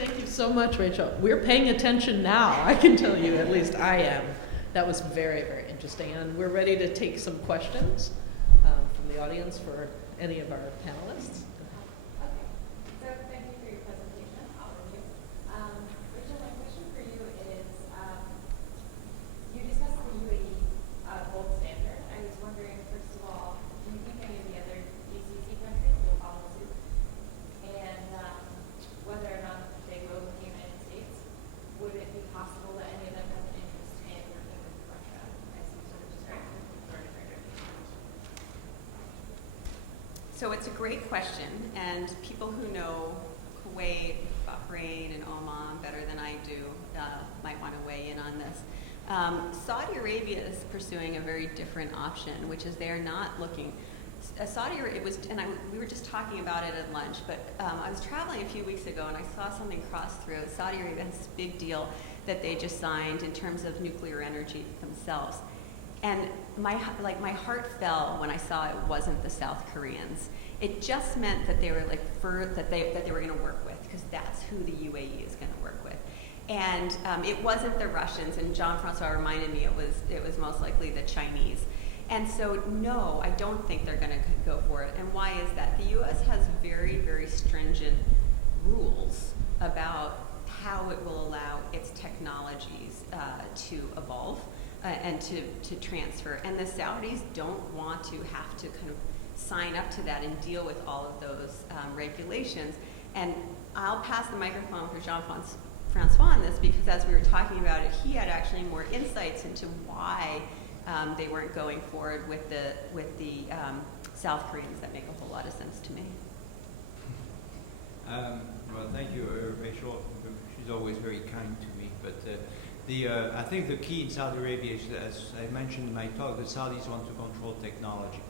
Thank you so much, Rachel. We're paying attention now, I can tell you, at least I am. That was very, very interesting. And we're ready to take some questions from the audience for any of our panelists. Okay, so thank you for your presentation, all of you. Rachel, my question for you is, you discussed the UAE gold standard. I was wondering, first of all, do you think any of the other GCC countries will follow suit? And whether or not they will with the United States, would it be possible that any of them have an interest in working with Russia, as you sort of described with the So it's a great question, and people who know Kuwait, Bahrain, and Oman better than I do might want to weigh in on this. Saudi Arabia is pursuing a very different option, which is they're not looking. Saudi Arabia, we were just talking about it at lunch, but I was traveling a few weeks ago and I saw something cross through. Saudi Arabia has this big deal that they just signed in terms of nuclear energy themselves. And my heart fell when I saw it wasn't the South Koreans. It just meant that they were that they were going to work with, because that's who the UAE is going to work with. And it wasn't the Russians, and Jean-François reminded me it was most likely the Chinese. And so, no, I don't think they're going to go for it. And why is that? The U.S. has very, very stringent rules about how it will allow its technologies to evolve and to transfer. And the Saudis don't want to have to kind of sign up to that and deal with all of those regulations. And I'll pass the microphone for Jean-François on this, because as we were talking about it, he had actually more insights into why they weren't going forward with the South Koreans that make a whole lot of sense to me. Well, thank you, Rachel. She's always very kind to me. But I think the key in Saudi Arabia is, as I mentioned in my talk, the Saudis want to control technology.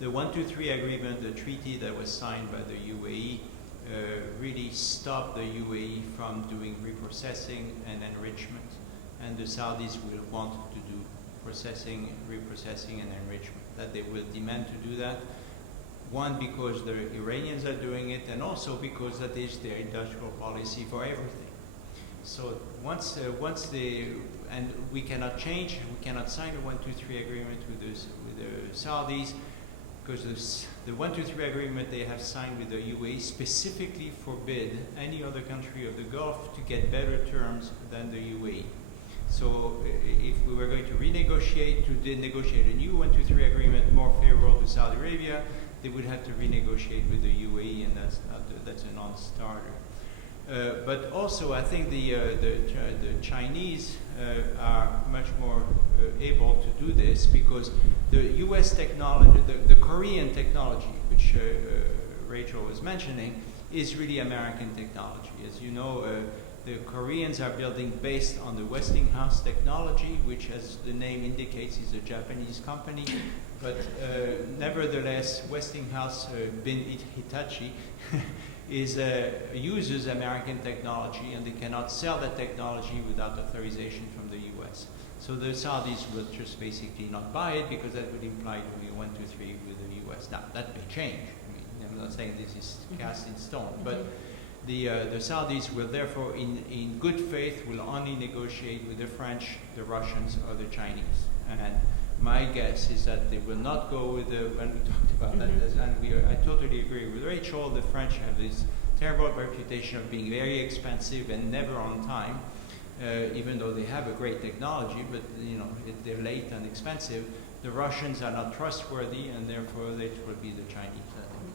The 123 agreement, the treaty that was signed by the UAE, really stopped the UAE from doing reprocessing and enrichment. And the Saudis will want to do processing, reprocessing, and enrichment. That they will demand to do that. One, because the Iranians are doing it, and also because that is their industrial policy for everything. So once and we cannot change, we cannot sign a 123 agreement with the Saudis, because the 123 agreement they have signed with the UAE specifically forbid any other country of the Gulf to get better terms than the UAE. So if we were going to renegotiate, negotiate a new 123 agreement more favorable to Saudi Arabia, they would have to renegotiate with the UAE, and that's a non-starter. But also, I think the Chinese are much more able to do this, because the U.S. technology, the Korean technology, which Rachel was mentioning, is really American technology. As you know, the Koreans are building based on the Westinghouse technology, which, as the name indicates, is a Japanese company. But nevertheless, Westinghouse, bin Hitachi, uses American technology, and they cannot sell that technology without authorization from the U.S. So the Saudis will just basically not buy it, because that would imply doing a 123 with the U.S. Now, that may change. I mean, I'm not saying this is cast in stone, but the Saudis will therefore, in good faith, will only negotiate with the French, the Russians, or the Chinese. And my guess is that they will not go with when we talked about that, and I totally agree with Rachel. The French have this terrible reputation of being very expensive and never on time, even though they have a great technology, but they're late and expensive. The Russians are not trustworthy, and therefore it will be the Chinese, I think.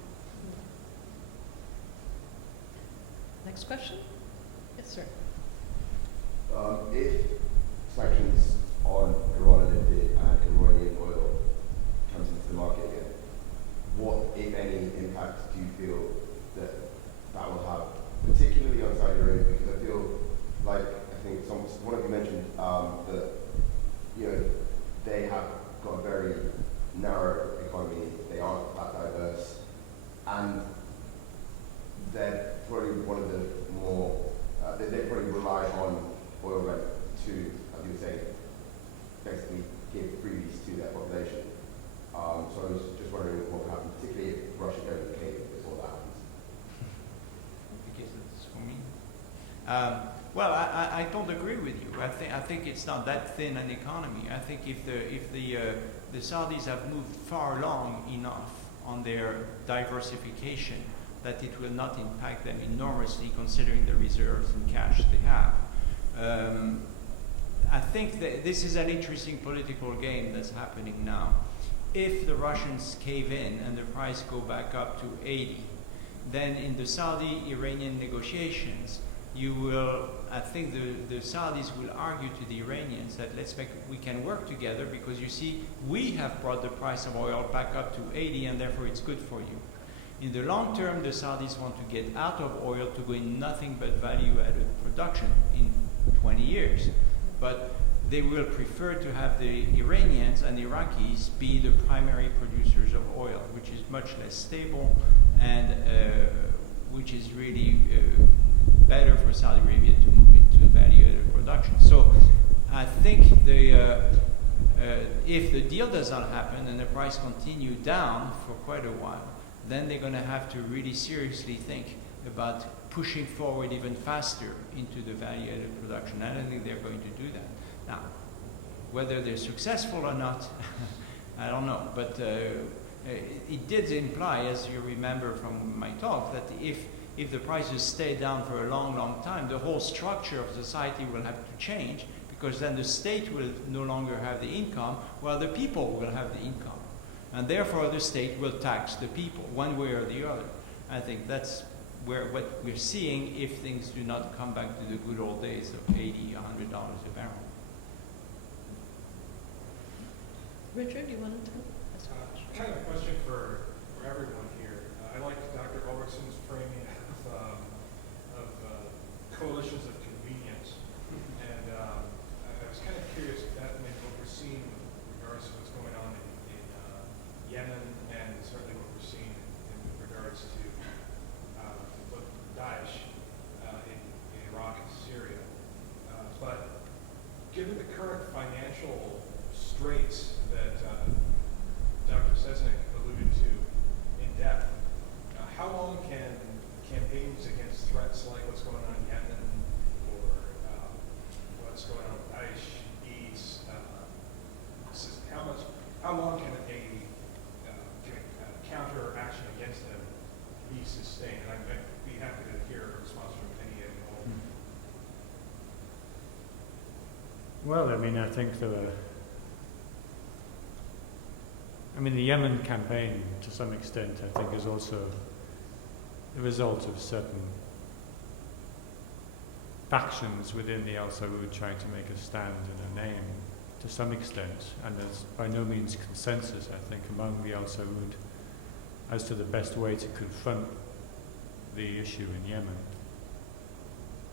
Next question? Yes, sir. If sanctions on Iran and Iranian oil comes into the market again, what, if any, impact do you feel that will have, particularly on Saudi Arabia? Because I feel like, one of you mentioned that they have got a very narrow economy, they aren't that diverse, and they're probably one of the more, they probably rely on oil rent to, as you would say, basically give freebies to their population. So I was just wondering what would happen, particularly if Russia goes to the Cape before that happens. I guess that's for me. Well, I don't agree with you. I think it's not that thin an economy. I think if the Saudis have moved far along enough on their diversification that it will not impact them enormously considering the reserves and cash they have. I think that this is an interesting political game that's happening now. If the Russians cave in and the price go back up to 80, then in the Saudi-Iranian negotiations, I think the Saudis will argue to the Iranians that we can work together because you see, we have brought the price of oil back up to 80 and therefore it's good for you. In the long term, the Saudis want to get out of oil to go in nothing but value-added production in 20 years. But they will prefer to have the Iranians and Iraqis be the primary producers of oil, which is much less stable and which is really better for Saudi Arabia to move into value-added production. So I think if the deal does not happen and the price continues down for quite a while, then they're going to have to really seriously think about pushing forward even faster into the value-added production. I don't think they're going to do that. Now, whether they're successful or not, I don't know. But it did imply, as you remember from my talk, that if the prices stay down for a long, long time, the whole structure of society will have to change, because then the state will no longer have the income, while the people will have the income. And therefore the state will tax the people, one way or the other. I think that's what we're seeing if things do not come back to the good old days of $80, $100 a barrel. Richard, you wanted to? Kind of a question for everyone here. I like Dr. Ulrichsen's framing of coalitions of convenience. And I was kind of curious if that meant what we're seeing with regards to what's going on in Yemen, and certainly what we're seeing in regards to Daesh in Iraq and Syria. But given the current financial straits that Dr. Seznec alluded to in depth, how long can campaigns against threats like what's going on in Yemen or what's going on with Daesh ease? How long can a counter action against them be sustained? And I'd be happy to hear a response from any of you all. Well, I mean, I think the Yemen campaign, to some extent, I think, is also the result of certain factions within the Al Saud trying to make a stand and a name, to some extent, and there's by no means consensus, I think, among the Al Saud as to the best way to confront the issue in Yemen.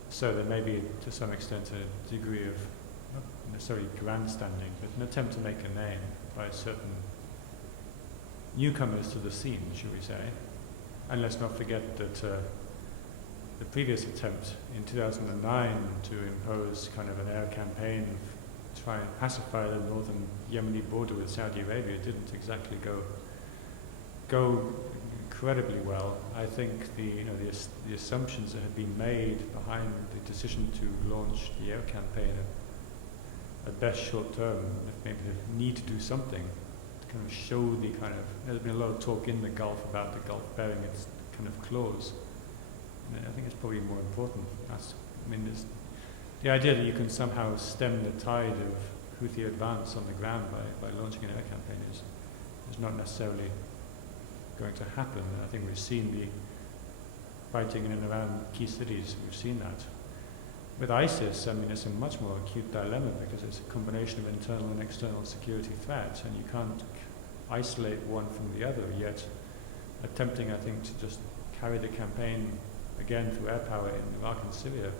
So there may be, to some extent, a degree of, not necessarily grandstanding, but an attempt to make a name by certain newcomers to the scene, shall we say. And let's not forget that the previous attempt in 2009 to impose kind of an air campaign to try and pacify the northern Yemeni border with Saudi Arabia didn't exactly go incredibly well. I think the assumptions that had been made behind the decision to launch the air campaign at best short term, maybe the need to do something to kind of show the kind of, there's been a lot of talk in the Gulf about the Gulf bearing its kind of claws. And I think it's probably more important. The idea that you can somehow stem the tide of Houthi advance on the ground by launching an air campaign is not necessarily going to happen. I think we've seen the fighting in and around key cities. We've seen that. With ISIS, it's a much more acute dilemma because it's a combination of internal and external security threats, and you can't isolate one from the other, yet attempting, I think, to just carry the campaign again through air power in Iraq and Syria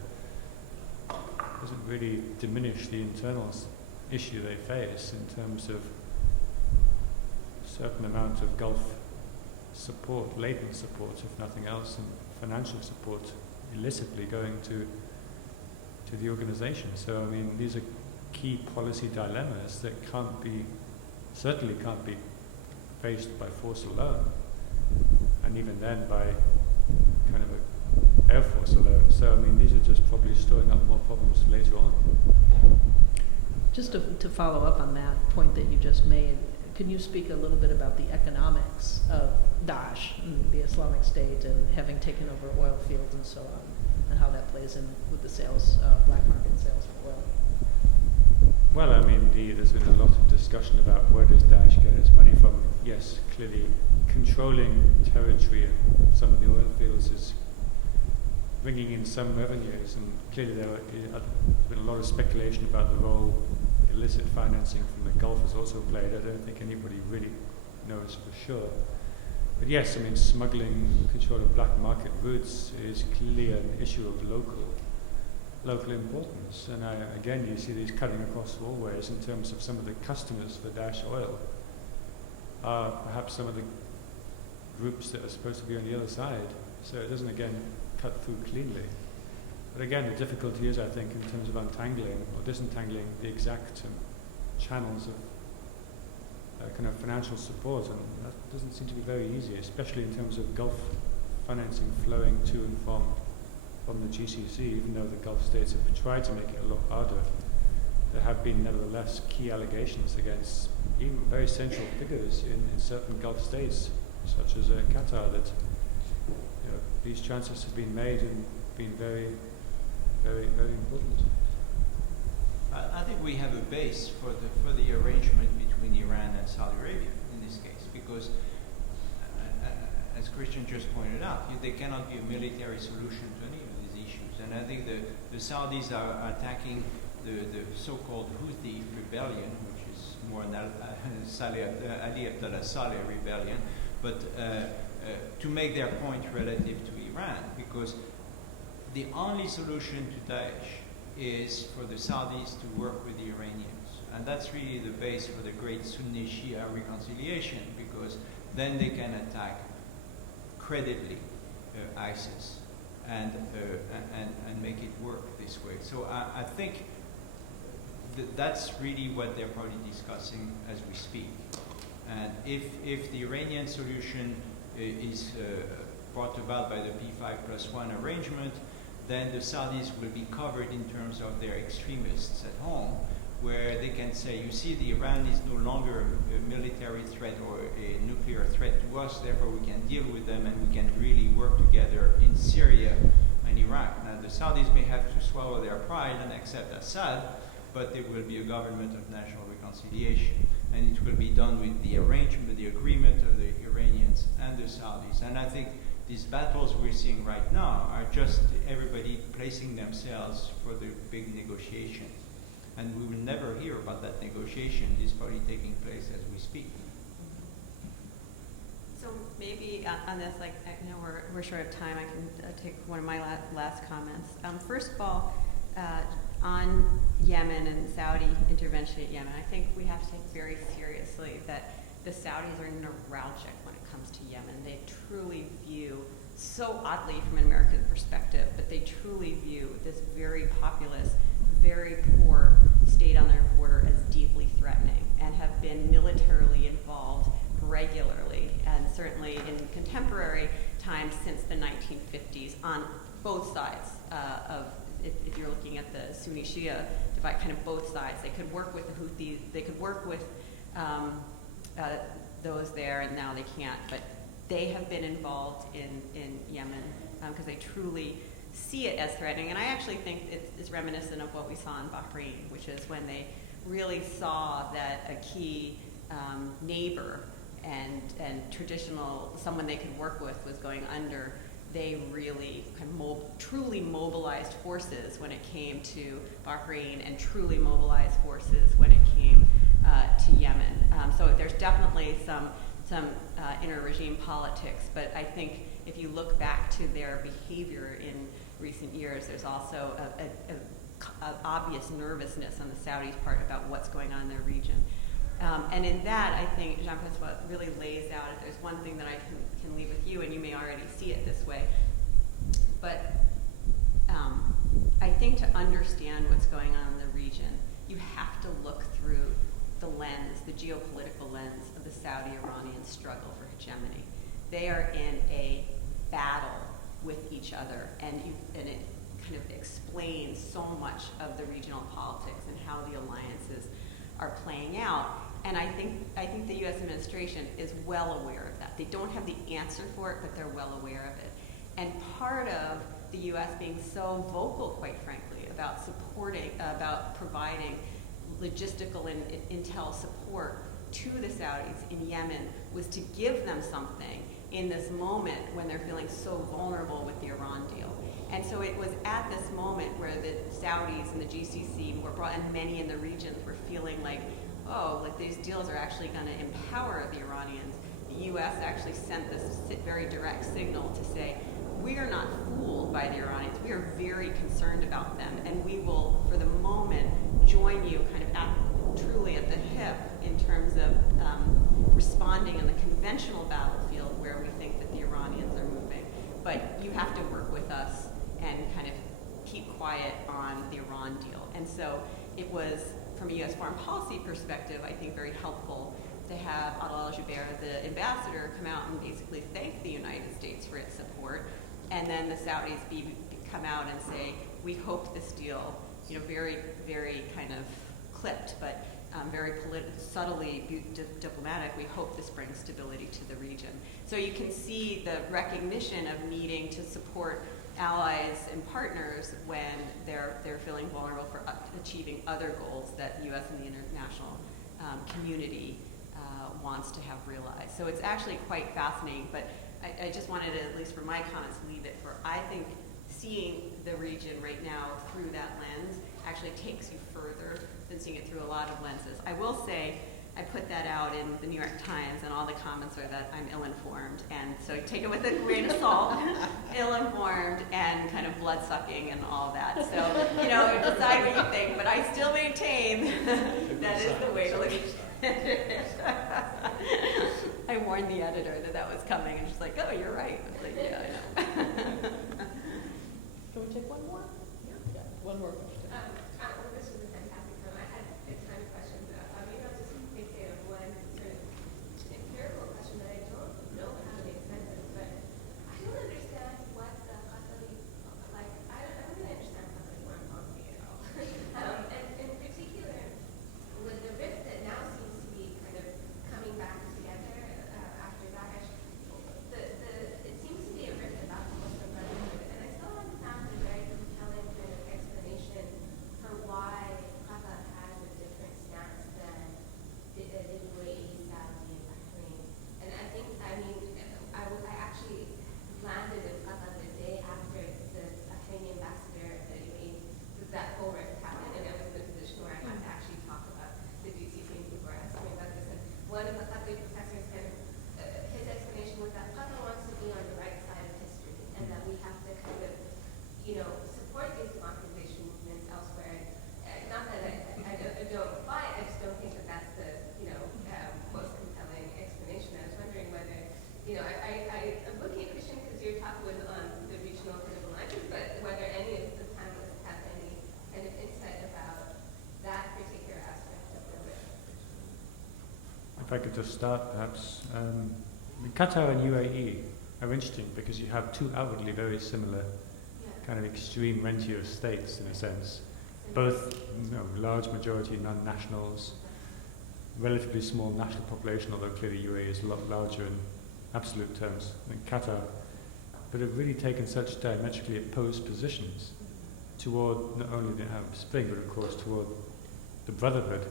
doesn't really diminish the internal issue they face in terms of a certain amount of Gulf support, latent support, if nothing else, and financial support illicitly going to the organization. So, these are key policy dilemmas that certainly can't be faced by force alone, and even then by kind of Air Force alone. So, I mean, these are just probably storing up more problems later on. Just to follow up on that point that you just made, can you speak a little bit about the economics of Daesh and the Islamic State and having taken over oil fields and so on, and how that plays in with the sales, black market sales for oil? Well, I mean, there's been a lot of discussion about where does Daesh get its money from. Yes, clearly controlling territory of some of the oil fields is bringing in some revenues, and clearly there's been a lot of speculation about the role illicit financing from the Gulf has also played. I don't think anybody really knows for sure. But yes, I mean, smuggling, control of black market routes is clearly an issue of local importance. And again, you see these cutting across all ways in terms of some of the customers for Daesh oil are perhaps some of the groups that are supposed to be on the other side. So it doesn't, again, cut through cleanly. But again, the difficulty is, I think, in terms of untangling or disentangling the exact channels of kind of financial support, and that doesn't seem to be very easy, especially in terms of Gulf financing flowing to and from the GCC, even though the Gulf states have tried to make it a lot harder. There have been nevertheless key allegations against even very central figures in certain Gulf states, such as Qatar, that these transfers have been made and been very, very, very important. I think we have a base for the arrangement between Iran and Saudi Arabia in this case, because as Kristian just pointed out, there cannot be a military solution to any of these issues. And I think the Saudis are attacking the so-called Houthi rebellion, which is more an Ali Abdullah Saleh rebellion, but to make their point relative to Iran, because the only solution to Daesh is for the Saudis to work with the Iranians. And that's really the base for the great Sunni-Shia reconciliation, because then they can attack credibly ISIS and make it work this way. So I think that's really what they're probably discussing as we speak. And if the Iranian solution is brought about by the P5+1 arrangement, then the Saudis will be covered in terms of their extremists at home, where they can say, you see, the Iran is no longer a military threat or a nuclear threat to us, therefore we can deal with them and we can really work together in Syria and Iraq. Now, the Saudis may have to swallow their pride and accept Assad, but there will be a government of national reconciliation. And it will be done with the arrangement, the agreement of the Iranians and the Saudis. And I think these battles we're seeing right now are just everybody placing themselves for the big negotiation. And we will never hear about that negotiation. It's probably taking place as we speak. So maybe on this, like, I know we're short of time. I can take one of my last comments. First of all, on Yemen and Saudi intervention in Yemen, I think we have to take very seriously that the Saudis are neuralgic when it comes to Yemen. They truly view, so oddly from an American perspective, but they truly view this very populous, very poor state on their border as deeply threatening, and have been militarily involved regularly, and certainly in contemporary times since the 1950s on both sides of, if you're looking at the Sunni-Shia divide, kind of both sides. They could work with the Houthis, they could work with those there, and now they can't, but they have been involved in Yemen because they truly see it as threatening. And I actually think it's reminiscent of what we saw in Bahrain, which is when they really saw that a key neighbor and traditional, someone they could work with was going under. They really kind of truly mobilized forces when it came to Bahrain, and truly mobilized forces when it came to Yemen. So there's definitely some inter-regime politics, but I think if you look back to their behavior in recent years, there's also an obvious nervousness on the Saudis' part about what's going on in their region. And in that, I think Jean-François really lays out, if there's one thing that I can leave with you, and you may already see it this way, but I think to understand what's going on in the region, you have to look through the lens, the geopolitical lens of the Saudi-Iranian struggle for hegemony. They are in a battle with each other, and it kind of explains so much of the regional politics and how the alliances are playing out. And I think the U.S. administration is well aware of that. They don't have the answer for it, but they're well aware of it. And part of the U.S. being so vocal, quite frankly, about providing logistical and intel support to the Saudis in Yemen was to give them something in this moment when they're feeling so vulnerable with the Iran deal. And so it was at this moment where the Saudis and the GCC and many in the region were feeling like, oh, like these deals are actually going to empower the Iranians. The U.S. actually sent this very direct signal to say, we are not fooled by the Iranians. We are very concerned about them, and we will, for the moment, join you kind of truly at the hip in terms of responding on the conventional battlefield where we think that the Iranians are moving. But you have to work with us and kind of keep quiet on the Iran deal. And so it was, from a U.S. foreign policy perspective, I think very helpful to have Adel al-Jubeir, the ambassador, come out and basically thank the United States for its support, and then the Saudis come out and say, we hope this deal, very, very kind of clipped, but very subtly diplomatic, we hope this brings stability to the region. So you can see the recognition of needing to support allies and partners when they're feeling vulnerable for achieving other goals that the U.S. and the international community wants to have realized. So it's actually quite fascinating, but I just wanted to, at least for my comments, leave it for, I think seeing the region right now through that lens actually takes you further than seeing it through a lot of lenses. I will say, I put that out in the New York Times, and all the comments are that I'm ill-informed, and so take it with a grain of salt. Ill-informed and kind of blood-sucking and all that. So, decide what you think, but I still maintain that is the way to look at it. I warned the editor that was coming, and she's like, oh, you're right. I was like, yeah, I know. Can we take one more? Yeah. One more question. This was a fantastic time. I had a ton of questions. Maybe I'll just fixate on one sort of empirical question that I don't know how to make sense of, but I don't understand what the Qatari, like, I don't really understand Qatari foreign policy at all. And in particular, with the rift that now seems to be kind of coming back together after Daesh, it seems to be a rift about the Muslim Brotherhood, and I still haven't found a very compelling kind of explanation for why Qatar has a different stance than the UAE, Saudi, and Bahrain. And I actually landed in Qatar the day after the Bahraini ambassador at the UAE, that whole rift happened, and I was in a position where I got to actually talk about the GCC and people were asking me about this. And one of the Qatari professors his explanation was that Qatar wants to be on the right side of history, and that we have to kind of, support these democratization movements elsewhere. Not that I don't buy it, I just don't think that that's the, most compelling explanation. I was wondering whether, I'm looking at Kristian because your talk was on the regional kind of alliances, but whether any of the panelists have any kind of insight about that particular aspect of the rift. If I could just start, perhaps. Qatar and UAE are interesting because you have two outwardly very similar kind of extreme rentier states, in a sense. Both large majority non-nationals, relatively small national population, although clearly UAE is a lot larger in absolute terms than Qatar, but have really taken such diametrically opposed positions toward not only the Arab Spring, but of course toward the Brotherhood.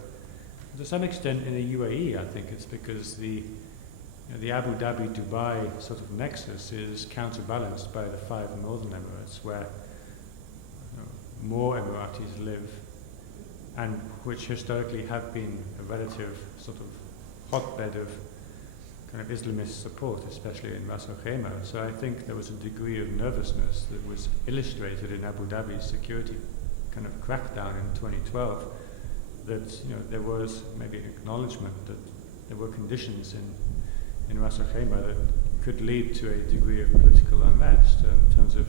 To some extent in the UAE, I think it's because the Abu Dhabi-Dubai sort of nexus is counterbalanced by the 5 northern Emirates, where more Emiratis live, and which historically have been a relative sort of hotbed of kind of Islamist support, especially in Ras Al Khaimah. So I think there was a degree of nervousness that was illustrated in Abu Dhabi's security kind of crackdown in 2012, that there was maybe an acknowledgement that there were conditions in Ras Al Khaimah that could lead to a degree of political unrest in terms of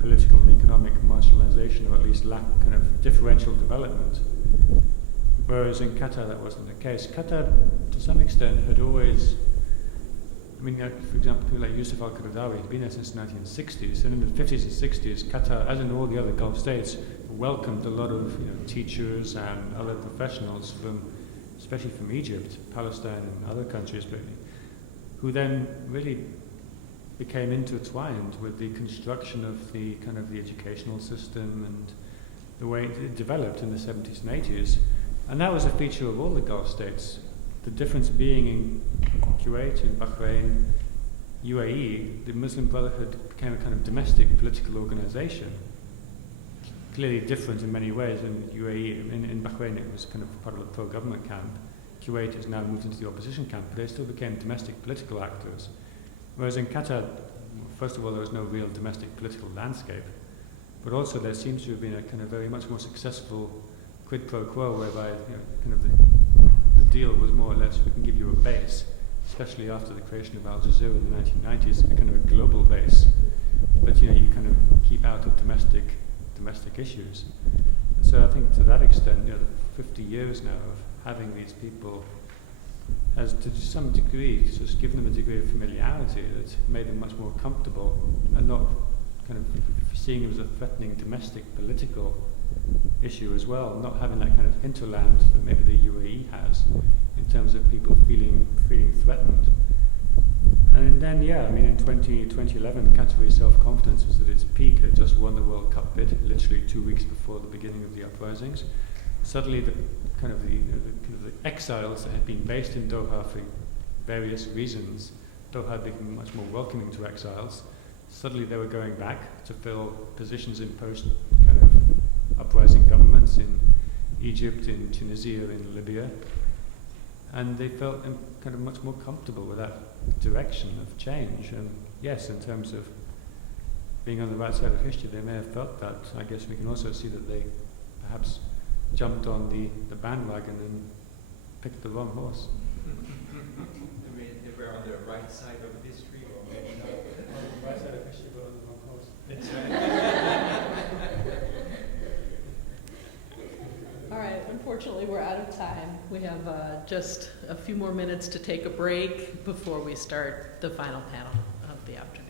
political and economic marginalization, or at least lack kind of differential development. Whereas in Qatar that wasn't the case. Qatar, to some extent, had always I mean, for example, people like Yusuf al-Qaradawi, he'd been there since the 1960s, and in the 50s and 60s, Qatar, as in all the other Gulf states, welcomed a lot of teachers and other professionals from, especially from Egypt, Palestine, and other countries, really, who then really became intertwined with the construction of the kind of the educational system and the way it developed in the 70s and 80s. And that was a feature of all the Gulf states. The difference being in Kuwait, in Bahrain, UAE, the Muslim Brotherhood became a kind of domestic political organization. Clearly different in many ways. In UAE, in Bahrain, it was kind of part of a pro-government camp. Kuwait has now moved into the opposition camp, but they still became domestic political actors. Whereas in Qatar, first of all, there was no real domestic political landscape, but also there seems to have been a kind of very much more successful quid pro quo, whereby kind of the deal was more or less, we can give you a base, especially after the creation of Al Jazeera in the 1990s, a kind of a global base, but you kind of keep out of domestic issues. And so I think to that extent, 50 years now of having these people has, to some degree, just given them a degree of familiarity that made them much more comfortable and not kind of seeing it as a threatening domestic political issue as well, not having that kind of hinterland that maybe the UAE has in terms of people feeling threatened. And then, in 2011, Qatari self-confidence was at its peak. It just won the World Cup bid, literally 2 weeks before the beginning of the uprisings. Suddenly, the exiles that had been based in Doha for various reasons, Doha had become much more welcoming to exiles. Suddenly, they were going back to fill positions in post kind of uprising governments in Egypt, in Tunisia, in Libya, and they felt kind of much more comfortable with that direction of change. And yes, in terms of being on the right side of history, they may have felt that. I guess we can also see that they perhaps jumped on the bandwagon and picked the wrong horse. I mean, they were on the right side of history, or maybe not. On the right side of history, but on the wrong horse. That's right. All right, unfortunately, we're out of time. We have just a few more minutes to take a break before we start the final panel of the afternoon.